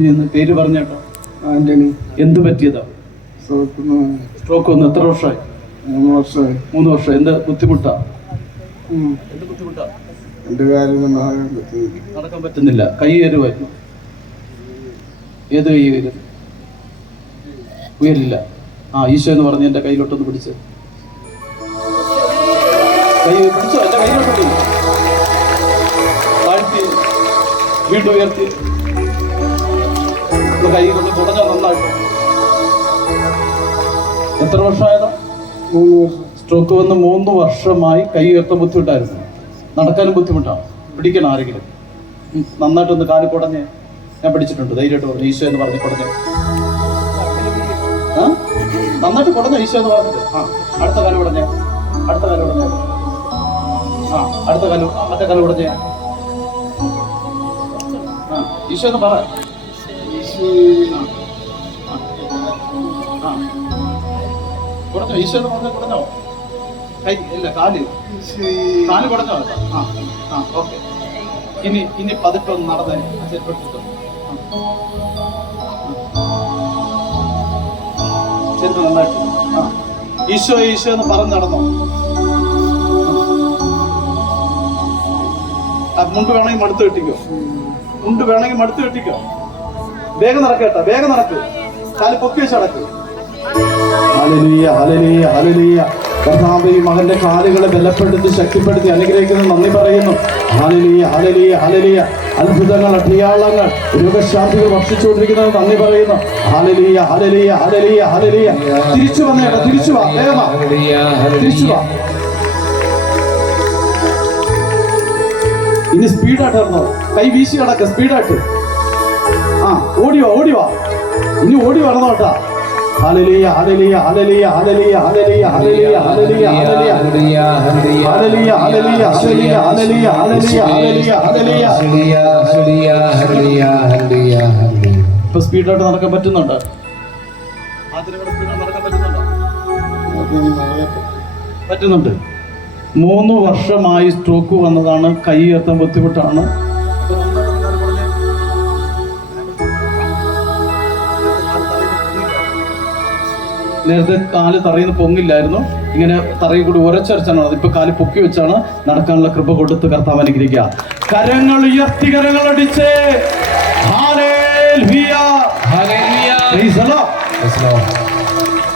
ഇനി ഒന്ന് പേര് പറഞ്ഞേട്ടോ. ആന്റണി. എന്ത് പറ്റിയതാ? സ്ട്രോക്ക് വന്ന്. എത്ര വർഷമായി? മൂന്ന് വർഷമായി. മൂന്ന് വർഷം എന്ത് ബുദ്ധിമുട്ടാ. എന്ത് ബുദ്ധിമുട്ടാ? രണ്ട് കാര്യം നടക്കാൻ പറ്റുന്നില്ല. കൈ ഉയരുമായിരുന്നു. ഏത് കൈ ഉയരും? ഉയരില്ല. ആ ഈശോ എന്ന് പറഞ്ഞ് എന്റെ കയ്യിലോട്ടൊന്ന് പിടിച്ച്. കൈ പിടിച്ചോ? എന്റെ കയ്യിലോട്ട്. താഴ്ത്തി. വീണ്ടും ഉയർത്തി. കൈ കൊണ്ട് തുടങ്ങാൻ നന്നായിട്ട്. എത്ര വർഷമായതാ? മൂന്ന് വർഷം. സ്ട്രോക്ക് വന്ന് മൂന്ന് വർഷമായി കൈ ഉയർത്താൻ ബുദ്ധിമുട്ടായിരുന്നു. നടക്കാനും ബുദ്ധിമുട്ടാണ്. പിടിക്കണം ആരെങ്കിലും. നന്നായിട്ടൊന്ന് കാൽ കുടഞ്ഞ്. ഞാൻ പിടിച്ചിട്ടുണ്ട്. ധൈര്യമായിട്ട് പറഞ്ഞു ഈശോ എന്ന് പറഞ്ഞ് കുടഞ്ഞ്. നന്നായിട്ട് കുടഞ്ഞ ഈശോ എന്ന് പറഞ്ഞിട്ട്. ആ അടുത്ത കാൽ കുടഞ്ഞ. അടുത്ത കാൽ കുടഞ്ഞ. ആ അടുത്ത കാലം അടുത്ത കാൽ കുടഞ്ഞ. ഈശോ എന്ന് പറ. ആ കുടഞ്ഞോ ഈശോ കുടഞ്ഞോ കൈ ഇല്ല കാൽ. കാൽ കുറഞ്ഞോ ആ ആ ഓക്കെ. ഇനി ഇനി ഒന്ന് നടന്നേ ചെരുപ്പെടുത്തിട്ടോ ചെരുപ്പ് നന്നായിട്ട്. ഈശോ ഈശോ എന്ന് പറഞ്ഞ് നടന്നോ? മുണ്ട് വേണമെങ്കിൽ മടുത്ത് കെട്ടിക്കോ. മുണ്ട് വേണമെങ്കിൽ മടുത്ത് കെട്ടിക്കോ. വേഗം നടക്കേട്ടാ വേഗം നടക്ക്. കാൽ പൊക്കി വെച്ച് നടക്ക്. ഹല്ലേലൂയ, ഹല്ലേലൂയ. കർത്താവേ, ഈ മകന്റെ കാലുകളെ ബലപ്പെടുത്തി ശക്തിപ്പെടുത്തി അനുഗ്രഹിക്കുന്നു നന്ദി പറയുന്നു. ഹാലലിയ ഹലലിയ ഹലലിയ അത്ഭുതങ്ങൾ അടയാളങ്ങൾ രോഗശാന്തികൾ വർഷിച്ചുകൊണ്ടിരിക്കുന്നത് നന്ദി പറയുന്നു. ഹാലലിയ ഹലലിയ ഹലലിയ ഹലലിയ തിരിച്ചു വന്നേട്ടാ തിരിച്ചു വാ വേഗം വാ. തിരിച്ചു വാ. ഇനി സ്പീഡായിട്ട് ഇറങ്ങോ കൈ വീശി സ്പീഡ് സ്പീഡായിട്ട്. ഓടി വാ ഇനി ഓടി വരണോട്ടാ ഹലലിയ ഹലലിയ ഹലലിയ ഹലലിയ ഹലലിയ ഹലലിയ ഹലലിയ ഹലലിയ ഹലലിയ ഹലലിയ ഹലലിയ ഹലലിയ ഹലലിയ ഹലലിയ ഇപ്പൊ സ്പീഡായിട്ട് നടക്കാൻ പറ്റുന്നുണ്ട് ആദ്യം സ്പീഡായിട്ട് നടക്കാൻ പറ്റുന്നുണ്ടോ പറ്റുന്നുണ്ട് മൂന്ന് വർഷമായി സ്ട്രോക്ക് വന്നതാണ് കൈ ഉയർത്താൻ ബുദ്ധിമുട്ടാണ് നേരത്തെ കാൽ തറയിൽ നിന്ന് പൊങ്ങില്ലായിരുന്നു. ഇങ്ങനെ തറയിൽ കൂടി ഉരച്ചരച്ചാണ്. ഇപ്പൊ കാൽ പൊക്കി വെച്ചാണ് നടക്കാനുള്ള കൃപ കൊടുത്ത് കർത്താവ് അനുഗ്രഹിക്കുക. കരങ്ങൾ ഉയർത്തി കരങ്ങൾ അടിച്ച്. the Lord.